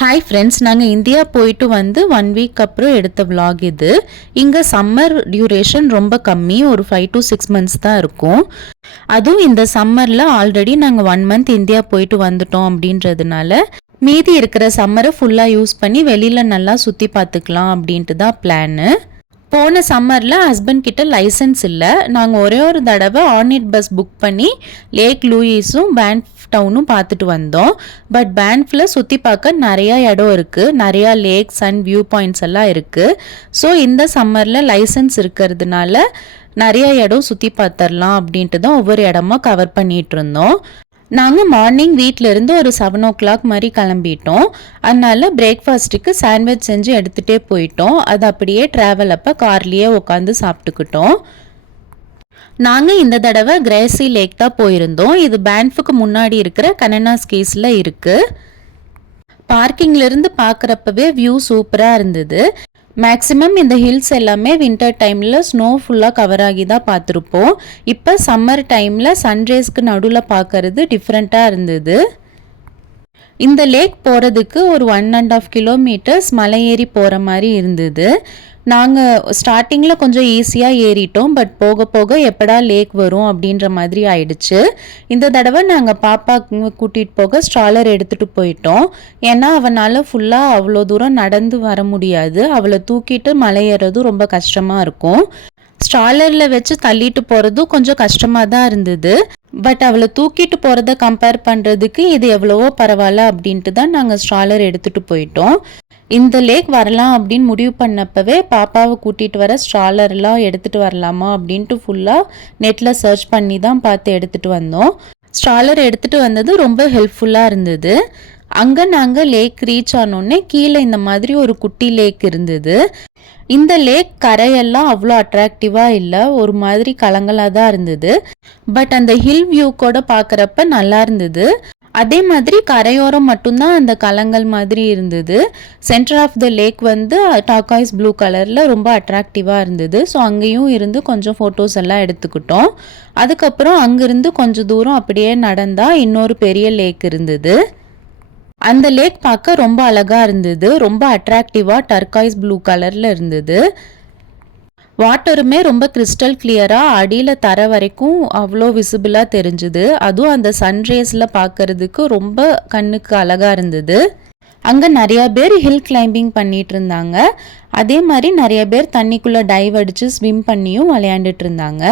Hi friends, நாங்கள் India போயிட்டு வந்து 1 வீக் அப்புறம் எடுத்த vlog இது. இங்கே சம்மர் டியூரேஷன் ரொம்ப கம்மி, ஒரு 5 to 6 months தான் இருக்கும். அதுவும் இந்த சம்மரில் ஆல்ரெடி நாங்கள் 1 month இந்தியா போயிட்டு வந்துட்டோம் அப்படின்றதுனால மீதி இருக்கிற சம்மரை ஃபுல்லாக யூஸ் பண்ணி வெளியில் நல்லா சுற்றி பார்த்துக்கலாம் அப்படின்ட்டு தான் பிளானு. போன சம்மரில் ஹஸ்பண்ட் கிட்ட லைசன்ஸ் இல்லை. நாங்கள் ஒரே ஒரு தடவை ஆர்னிட் பஸ் புக் பண்ணி லேக் லூயிஸும் பேன்ஃப் டவுனும் பார்த்துட்டு வந்தோம். பட் பேன்ஃபில் சுற்றி பார்க்க நிறையா இடம் இருக்குது, நிறையா லேக்ஸ் அண்ட் வியூ பாயிண்ட்ஸ் எல்லாம் இருக்குது. ஸோ இந்த சம்மரில் லைசன்ஸ் இருக்கிறதுனால நிறையா இடம் சுற்றி பார்த்துடலாம் அப்படின்ட்டு தான் ஒவ்வொரு இடமா கவர் பண்ணிகிட்டு இருந்தோம். நாங்கள் மார்னிங் வீட்டிலேருந்து ஒரு 7 o'clock மாதிரி கிளம்பிட்டோம். அதனால பிரேக்ஃபாஸ்ட்டுக்கு சாண்ட்விச் செஞ்சு எடுத்துகிட்டே போயிட்டோம். அது அப்படியே ட்ராவல் அப்போ கார்லேயே உட்காந்து சாப்பிட்டுக்கிட்டோம். நாங்கள் இந்த தடவை கிரேசி லேக் தான் போயிருந்தோம். இது பேன்ஃபுக்கு முன்னாடி இருக்கிற கனனாஸ் கேஸில் இருக்குது. பார்க்கிங்லேருந்து பார்க்குறப்பவே வியூ சூப்பராக இருந்தது. மேக்ஸிமம் இந்த ஹில்ஸ் எல்லாமே வின்டர் டைமில் ஸ்னோ ஃபுல்லாக கவர் ஆகி தான் பார்த்துருப்போம். இப்போ சம்மர் டைமில் சன்ரைஸ்க்கு நடுவில் பார்க்கறது டிஃப்ரெண்ட்டாக இருந்தது. இந்த லேக் போகிறதுக்கு ஒரு 1.5 kilometers மலை ஏறி போகிற மாதிரி இருந்தது. நாங்கள் ஸ்டார்டிங்கில் கொஞ்சம் ஈஸியாக ஏறிட்டோம். பட் போக போக எப்படா லேக் வரும் அப்படின்ற மாதிரி ஆயிடுச்சு. இந்த தடவை நாங்கள் பாப்பா கூட்டிகிட்டு போக ஸ்ட்ராலர் எடுத்துகிட்டு போயிட்டோம். ஏன்னா அவனால் ஃபுல்லாக அவ்வளோ தூரம் நடந்து வர முடியாது. அவளை தூக்கிட்டு மலை ஏறதும் ரொம்ப கஷ்டமாக இருக்கும். ஸ்ட்ராலரில் வச்சு தள்ளிட்டு போகிறதும் கொஞ்சம் கஷ்டமாக தான் இருந்தது. பட் அவளை தூக்கிட்டு போகிறத கம்பேர் பண்ணுறதுக்கு இது எவ்வளவோ பரவாயில்ல அப்படின்ட்டு தான் நாங்கள் ஸ்ட்ராலர் எடுத்துகிட்டு போயிட்டோம். இந்த லேக் வரலாம் அப்படின்னு முடிவு பண்ணப்பவே பாப்பாவை கூட்டிகிட்டு வர ஸ்ட்ராலர்லாம் எடுத்துகிட்டு வரலாமா அப்படின்ட்டு ஃபுல்லாக நெட்டில் சர்ச் பண்ணி தான் பார்த்து எடுத்துகிட்டு வந்தோம். ஸ்ட்ராலர் எடுத்துகிட்டு வந்தது ரொம்ப ஹெல்ப்ஃபுல்லாக இருந்தது. அங்கே நாங்கள் லேக் ரீச் ஆனோடனே கீழே இந்த மாதிரி ஒரு குட்டி லேக் இருந்தது. இந்த லேக் கரையெல்லாம் அவ்வளோ அட்ராக்டிவாக இல்லை, ஒரு மாதிரி கலங்களாக தான் இருந்தது. பட் அந்த ஹில் வியூ கூட பார்க்குறப்ப நல்லா இருந்தது. அதே மாதிரி கரையோரம் மட்டும்தான் அந்த கலங்கள் மாதிரி இருந்தது. சென்டர் ஆஃப் த லேக் வந்து டாக்காய்ஸ் ப்ளூ கலரில் ரொம்ப அட்ராக்டிவாக இருந்தது. ஸோ அங்கேயும் இருந்து கொஞ்சம் ஃபோட்டோஸ் எல்லாம் எடுத்துக்கிட்டோம். அதுக்கப்புறம் அங்கேருந்து கொஞ்சம் தூரம் அப்படியே நடந்தால் இன்னொரு பெரிய லேக் இருந்தது. அந்த லேக் பார்க்க ரொம்ப அழகாக இருந்தது. ரொம்ப அட்ராக்டிவாக டர்காய்ஸ் ப்ளூ கலரில் இருந்தது. வாட்டருமே ரொம்ப கிறிஸ்டல் கிளியராக அடியில் தர வரைக்கும் அவ்வளோ விசிபிளாக தெரிஞ்சுது. அதுவும் அந்த சன்ரேஸில் பார்க்கறதுக்கு ரொம்ப கண்ணுக்கு அழகாக இருந்தது. அங்கே நிறையா பேர் ஹில் கிளைம்பிங் பண்ணிகிட்டு இருந்தாங்க. அதே மாதிரி நிறைய பேர் தண்ணிக்குள்ளே டைவ் அடித்து ஸ்விம் பண்ணியும் விளையாண்டுட்டு இருந்தாங்க.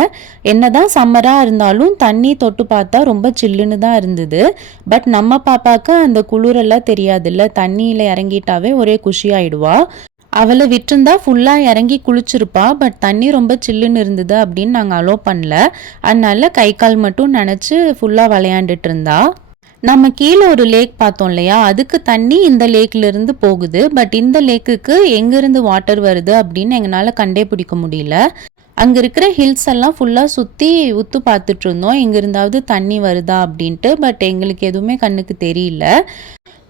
என்ன தான் சம்மராக இருந்தாலும் தண்ணி தொட்டு பார்த்தா ரொம்ப சில்லுன்னு தான் இருந்தது. பட் நம்ம பாப்பாவுக்கு அந்த குளிரெல்லாம் தெரியாதுல்ல, தண்ணியில் இறங்கிட்டாவே ஒரே குஷியாயிடுவா. அவளை விட்டுருந்தா ஃபுல்லாக இறங்கி குளிச்சிருப்பா. பட் தண்ணி ரொம்ப சில்லுன்னு இருந்தது அப்படின்னு நாங்கள் அலோவ் பண்ணல. அதனால கை கால் மட்டும் நினச்சி ஃபுல்லாக விளையாண்டுட்டு இருந்தா. நம்ம கீழே ஒரு லேக் பார்த்தோம் இல்லையா, அதுக்கு தண்ணி இந்த லேக்லேருந்து போகுது. பட் இந்த லேக்குக்கு எங்கேருந்து வாட்டர் வருது அப்படின்னு எங்களால் கண்டே பிடிக்க முடியல. அங்கே இருக்கிற ஹில்ஸ் எல்லாம் ஃபுல்லாக சுற்றி உத்து பார்த்துட்டு இருந்தோம், எங்கேருந்தாவது தண்ணி வருதா அப்படின்ட்டு. பட் எங்களுக்கு எதுவுமே கண்ணுக்கு தெரியல.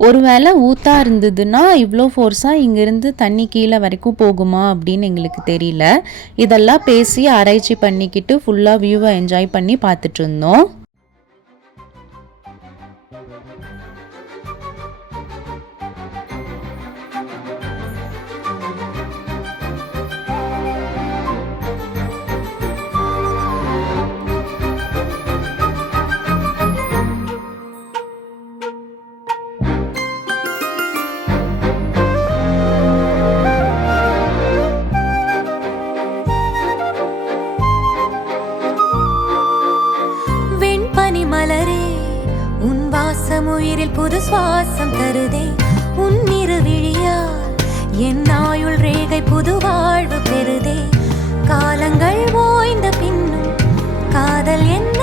ஒருவேளை ஊத்தா இருந்ததுன்னா இவ்வளோ ஃபோர்ஸாக இங்கேருந்து தண்ணி கீழே வரைக்கும் போகுமா அப்படின்னு எங்களுக்கு தெரியல. இதெல்லாம் பேசி ஆராய்ச்சி பண்ணிக்கிட்டு ஃபுல்லாக வியூவை என்ஜாய் பண்ணி பார்த்துட்டு இருந்தோம். உயிரில் புது சுவாசம் தருதே உன் இருவிழியால், என் ஆயுள் ரேகை புது வாழ்வு பெறுதே. காலங்கள் ஓய்ந்த பின்னும் காதல் என்ன,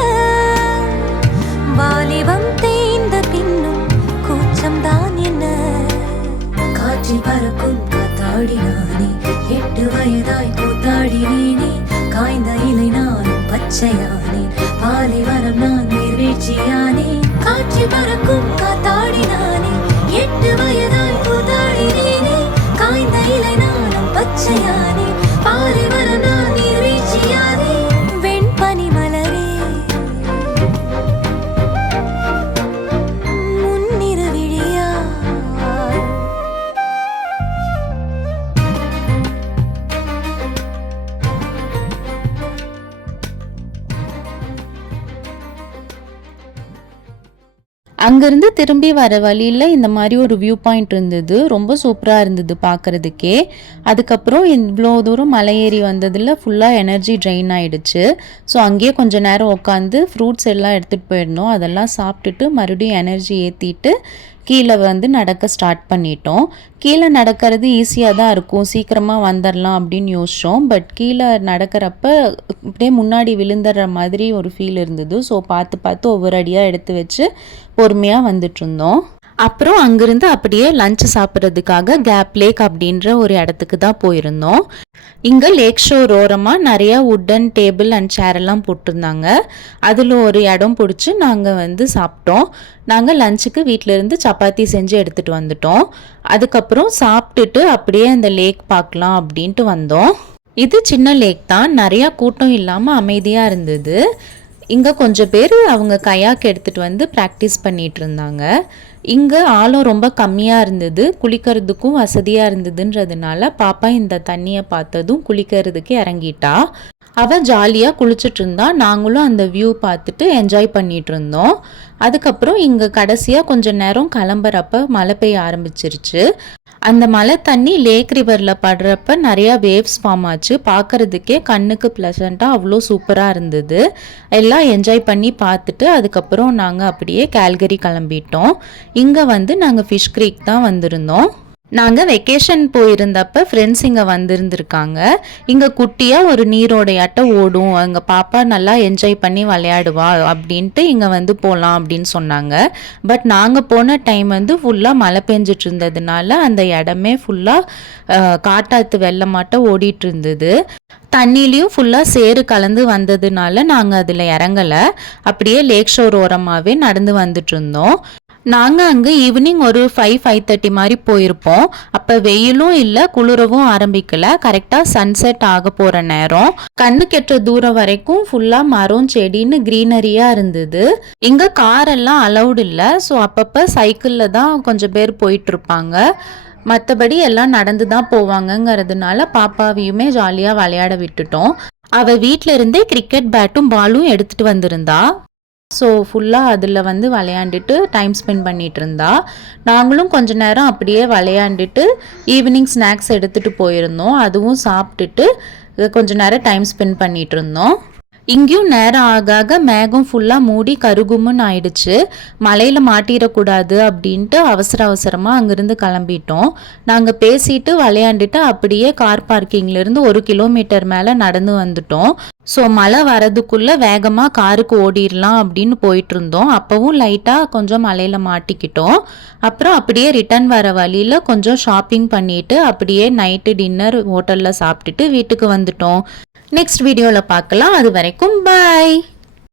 வாலிபம் தேய்ந்த பின்னும் கூச்சம் தான் என்ன. காற்றில் பறக்கும் காத்தாடினானே, 8 வயதாய் கூத்தாடினேனே. காய்ந்த இலை நானும் பச்சையானேன், பாலைவனம் நான் நீர்வீழ்ச்சியானேன். காற்றில் பறக்கும் காத்தாடினானே, 8 வயதாய் கூத்தாடினேனே. காய்ந்த இலை நானும் பச்சையானேன், பாலைவனம் நான் நீர்வீழ்ச்சியானே. வெண்பனி மலரே முன்னிரு விழியா அங்கேருந்து திரும்பி வர வழியில் இந்த மாதிரி ஒரு வியூ பாயிண்ட் இருந்தது. ரொம்ப சூப்பராக இருந்தது பார்க்குறதுக்கே. அதுக்கப்புறம் இவ்வளோ தூரம் மலை ஏறி வந்ததில் ஃபுல்லாக எனர்ஜி ட்ரெயின் ஆகிடுச்சு. ஸோ அங்கேயே கொஞ்சம் நேரம் உட்காந்து ஃப்ரூட்ஸ் எல்லாம் எடுத்துகிட்டு போயிருந்தோம். அதெல்லாம் சாப்பிட்டுட்டு மறுபடியும் எனர்ஜி ஏற்றிட்டு கீழே வந்து நடக்க ஸ்டார்ட் பண்ணிட்டோம். கீழே நடக்கிறது ஈஸியாக தான் இருக்கும், சீக்கிரமாக வந்துடலாம் அப்படின்னு யோசித்தோம். பட் கீழே நடக்கிறப்ப அப்படியே முன்னாடி விழுந்துடுற மாதிரி ஒரு ஃபீல் இருந்தது. ஸோ பார்த்து ஒவ்வொரு அடியாக எடுத்து வச்சு பொறுமையாக வந்துட்டுருந்தோம். அப்புறம் அங்கேருந்து அப்படியே லஞ்ச் சாப்பிட்றதுக்காக கேப் லேக் அப்படின்ற ஒரு இடத்துக்கு தான் போயிருந்தோம். இங்கே லேக் ஷோர் ஓரமாக நிறையா வுட்டன் டேபிள் அண்ட் சேர் எல்லாம் போட்டிருந்தாங்க. அதில் ஒரு இடம் பிடிச்சி நாங்கள் வந்து சாப்பிட்டோம். நாங்கள் லஞ்சுக்கு வீட்டிலேருந்து சப்பாத்தி செஞ்சு எடுத்துகிட்டு வந்துட்டோம். அதுக்கப்புறம் சாப்பிட்டுட்டு அப்படியே அந்த லேக் பார்க்கலாம் அப்படின்ட்டு வந்தோம். இது சின்ன லேக் தான், நிறையா கூட்டம் இல்லாமல் அமைதியாக இருந்தது. இங்கே கொஞ்சம் பேர் அவங்க கயாக் எடுத்துகிட்டு வந்து ப்ராக்டிஸ் பண்ணிகிட்டு இருந்தாங்க. இங்கே ஆழம் ரொம்ப கம்மியாக இருந்தது, குளிக்கிறதுக்கும் வசதியாக இருந்ததுன்றதுனால பாப்பா இந்த தண்ணியை பார்த்ததும் குளிக்கிறதுக்கு இறங்கிட்டா. அவள் ஜாலியாக குளிச்சுட்டு இருந்தா. நாங்களும் அந்த வியூ பார்த்துட்டு என்ஜாய் பண்ணிகிட்டு இருந்தோம். அதுக்கப்புறம் இங்கே கடைசியாக கொஞ்சம் நேரம் கிளம்புறப்ப மழை பெய்ய ஆரம்பிச்சிருச்சு. அந்த மழை தண்ணி லேக் ரிவரில் படுறப்ப நிறையா வேவ்ஸ் ஃபார்ம் ஆச்சு. பார்க்குறதுக்கே கண்ணுக்கு ப்ளசண்ட்டாக அவ்வளோ சூப்பராக இருந்தது. எல்லாம் என்ஜாய் பண்ணி பார்த்துட்டு அதுக்கப்புறம் நாங்கள் அப்படியே கால்கரி கிளம்பிட்டோம். இங்கே வந்து நாங்கள் ஃபிஷ் க்ரீக் தான் வந்திருந்தோம். நாங்கள் வெக்கேஷன் போயிருந்தப்போ ஃப்ரெண்ட்ஸ் இங்கே வந்திருந்துருக்காங்க. இங்கே குட்டியாக ஒரு நீரோடையாட்டம் ஓடும், எங்கள் பாப்பா நல்லா என்ஜாய் பண்ணி விளையாடுவா அப்படின்ட்டு இங்கே வந்து போகலாம் அப்படின்னு சொன்னாங்க. பட் நாங்கள் போன டைம் வந்து ஃபுல்லாக மழை பெஞ்சிட்டு இருந்ததுனால அந்த இடமே ஃபுல்லாக காட்டாத்து வெள்ளமாட்டம் ஓடிட்டு இருந்தது. தண்ணிலையும் ஃபுல்லாக சேறு கலந்து வந்ததுனால நாங்கள் அதில் இறங்கலை. அப்படியே லேக் ஷோர் ஓரமாகவே நடந்து வந்துட்டு இருந்தோம். நாங்கள் அங்கே ஈவினிங் ஒரு 5:30 மாதிரி போயிருப்போம். அப்போ வெயிலும் இல்லை, குளிரவும் ஆரம்பிக்கலை. கரெக்டாக சன்செட் ஆக போகிற நேரம். கண்ணு கெட்ட தூரம் வரைக்கும் ஃபுல்லாக மரம் செடின்னு க்ரீனரியாக இருந்தது. இங்கே காரெல்லாம் அலௌடு இல்லை. ஸோ அப்பப்போ சைக்கிளில் தான் கொஞ்சம் பேர் போயிட்டுருப்பாங்க. மற்றபடி எல்லாம் நடந்து தான் போவாங்கங்கிறதுனால பாப்பாவையுமே ஜாலியாக விளையாட விட்டுட்டோம். அவள் வீட்டில் இருந்தே கிரிக்கெட் பேட்டும் பாலும் எடுத்துகிட்டு வந்திருந்தா. ஸோ ஃபுல்லாக அதில் வந்து விளையாண்டுட்டு டைம் ஸ்பெண்ட் பண்ணிகிட்டு இருந்தா. நாங்களும் கொஞ்ச நேரம் அப்படியே விளையாண்டுட்டு ஈவினிங் ஸ்நாக்ஸ் எடுத்துகிட்டு போயிருந்தோம். அதுவும் சாப்பிட்டுட்டு கொஞ்ச நேரம் டைம் ஸ்பெண்ட் பண்ணிகிட்டு இருந்தோம். இங்கேயும் நேரம் ஆக மேகம் ஃபுல்லாக மூடி கருகுமுன்னு ஆயிடுச்சு. மலையில் மாட்டிடக்கூடாது அப்படின்ட்டு அவசரமாக அங்கேருந்து கிளம்பிட்டோம். நாங்கள் பேசிட்டு விளையாண்டுட்டு அப்படியே கார் பார்க்கிங்லேருந்து 1 கிலோமீட்டர் மேலே நடந்து வந்துட்டோம். ஸோ மழை வரதுக்குள்ளே வேகமாக காருக்கு ஓடிடலாம் அப்படின்னு போயிட்டு இருந்தோம். அப்போவும் லைட்டாக கொஞ்சம் மலையில் மாட்டிக்கிட்டோம். அப்புறம் அப்படியே ரிட்டர்ன் வர வழியில் கொஞ்சம் ஷாப்பிங் பண்ணிவிட்டு அப்படியே நைட்டு டின்னர் ஹோட்டலில் சாப்பிட்டுட்டு வீட்டுக்கு வந்துட்டோம். நெக்ஸ்ட் வீடியோவில் பார்க்கலாம். அது வரைக்கும் பாய்.